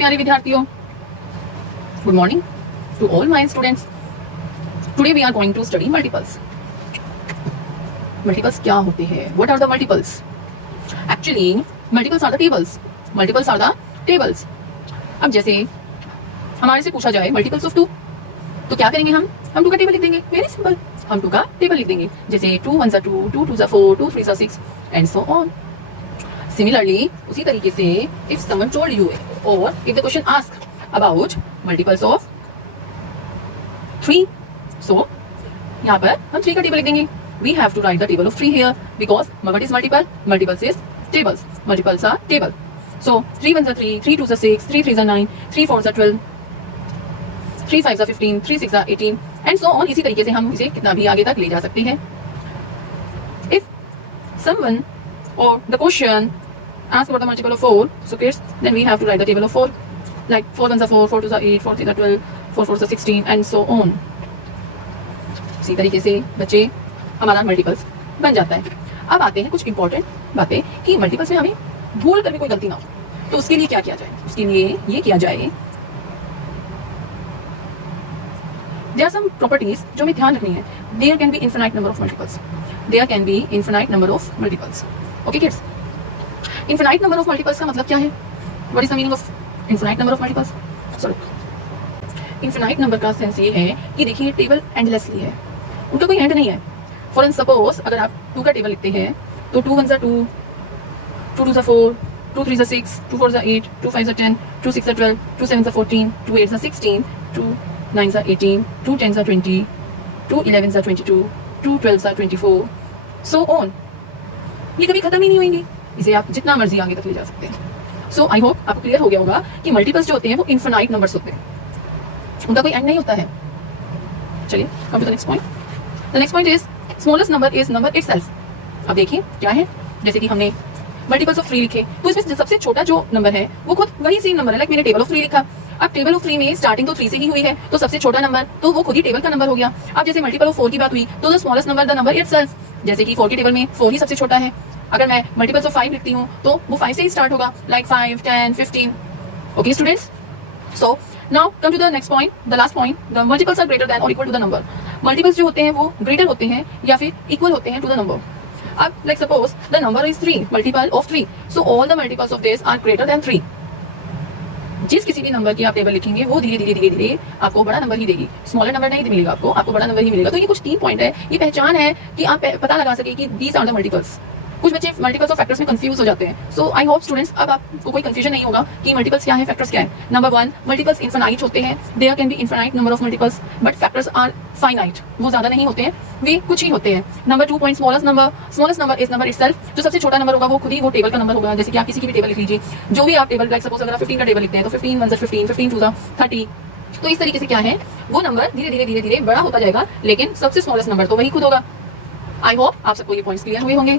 प्यारे विद्यार्थियों, good morning to all my students. Today we are going to study multiples. Multiples क्या होते हैं? What are the multiples? Actually multiples are the tables. Multiples are the tables. अब जैसे हमारे से पूछा जाए मल्टीपल्स ऑफ 2, तो क्या करेंगे? हम 2 का टेबल लिख देंगे। वेरी सिंपल, हम 2 का टेबल लिख देंगे। जैसे 2 1 2, 2 2 4, 2 3 6 एंड सो ऑन। सिमिलरली उसी तरीके से इफ समवन टोल्ड यू और if the question ask about multiples of 3, so यहाँ पर हम 3 का टेबल लिख देंगे। We have to write the table of 3 here because what is multiple? Multiples is tables. Multiples are table. So 3 1 3, 3 2 6, 3 3 9, 3 4 12, 3 5 15, 3 6 18 and so on. इसी तरीके से हम इसे कितना भी आगे तक ले जा सकते हैं। If someone or the question ask about the multiple of 4, so kids, then we have to write the table of 4, like 4 1s are 4, 4 2s are 8, 4 3s are 12, 4 4s are 16 and so on. इसी तरीके से बच्चे हमारा multiples बन जाता है। अब आते हैं कुछ इंपॉर्टेंट बातें कि मल्टीपल्स में हमें भूल कर भी कोई गलती ना हो, तो उसके लिए क्या किया जाए? उसके लिए ये किया जाए, there are some properties जो हमें ध्यान रखनी है। There can be infinite number of multiples. There can be infinite number of multiples. Okay kids, infinite number of multiples का मतलब क्या है? What is the meaning of infinite number of multiples? Sorry, infinite number का sense ये है कि देखिए table endlessly है, उनका कोई एंड नहीं है। फॉर एन सपोज अगर आप 2 का टेबल लिखते हैं तो 2 1s are 2, 2 2s are 4, 2 3s are 6, 2 4s are 8, 2 5s are 10, 2 6s are 12, 2 7s are 14, 2 8s are 16, 2 9s are 18, 2 10s are 20, 2 11s are 22, 2 12s are 24, so on. ये कभी खत्म ही नहीं होंगे, इसे आप जितना मर्जी आगे तक ले जा सकते हैं। सो आई होप आपको क्लियर हो गया होगा कि मल्टीपल्स जो होते हैं वो इनफिनाइट नंबर्स होते हैं, उनका कोई एंड नहीं होता है। चलिए come to the next point. The next point is smallest number is number itself. अब देखिए क्या है, जैसे कि हमने मल्टीपल्स ऑफ 3 लिखे तो इसमें सबसे छोटा जो नंबर है वो खुद वही सेम नंबर है। लाइक मैंने टेबल ऑफ 3 लिखा, अब टेबल ऑफ 3 में स्टार्टिंग तो 3 से ही हुई है, तो सबसे छोटा नंबर तो वो खुद ही टेबल का नंबर हो गया। अब जैसे मल्टीपल ऑफ 4 की बात हुई तो the smallest number the number itself, जैसे कि 4 के टेबल में 4 ही सबसे छोटा है। अगर मैं मल्टीपल्स ऑफ 5 लिखती हूँ तो वो 5 से ही स्टार्ट होगा, like 5 10 15। Okay students, so now come to the next point, the last point, the multiples are greater than और equal to the number. Multiples जो होते हैं वो ग्रेटर होते हैं या फिर इक्वल होते हैं टू द नंबर। अब like suppose the number is 3, multiple of 3, so all the multiples of this are greater than 3। जिस किसी भी नंबर की आप टेबल लिखेंगे वो धीरे धीरे धीरे धीरे आपको बड़ा नंबर ही देगी, स्मॉलर नंबर नहीं मिलेगा आपको बड़ा नंबर ही मिलेगा। तो ये कुछ 3 पॉइंट है, ये पहचान है कि आप पता लगा सके कि दीज आर द मल्टीपल्स। कुछ बच्चे मल्टीपल्स और फैक्टर्स में कंफ्यूज हो जाते हैं। सो आई होप स्टूडेंट्स अब आपको कोई कंफ्यूजन नहीं होगा कि मल्टीपल्स क्या है, फैक्टर्स क्या है। नंबर 1, मल्टीपल्स इनफिनाइट होते हैं, there can be infinite number of multiples but factors are finite, वो ज्यादा नहीं होते हैं, वे कुछ ही होते हैं। Number 2 point, smallest number is number itself, जो सबसे छोटा नंबर होगा वो खुद ही वो टेबल का नंबर होगा। जैसे कि आप किसी की भी टेबल लिख लीजिए, जो भी आप टेबल, लाइक सपोज अगर आप 15 का टेबल लिखते हैं तो 15 1s are 15, 15 2s are 30। तो इस तरीके से क्या है, वो नंबर धीरे धीरे धीरे धीरे बड़ा होता जाएगा, लेकिन सबसे स्मॉलेस्ट नंबर तो वही खुद होगा। आई होप आप सबको ये पॉइंट्स क्लियर हुए होंगे।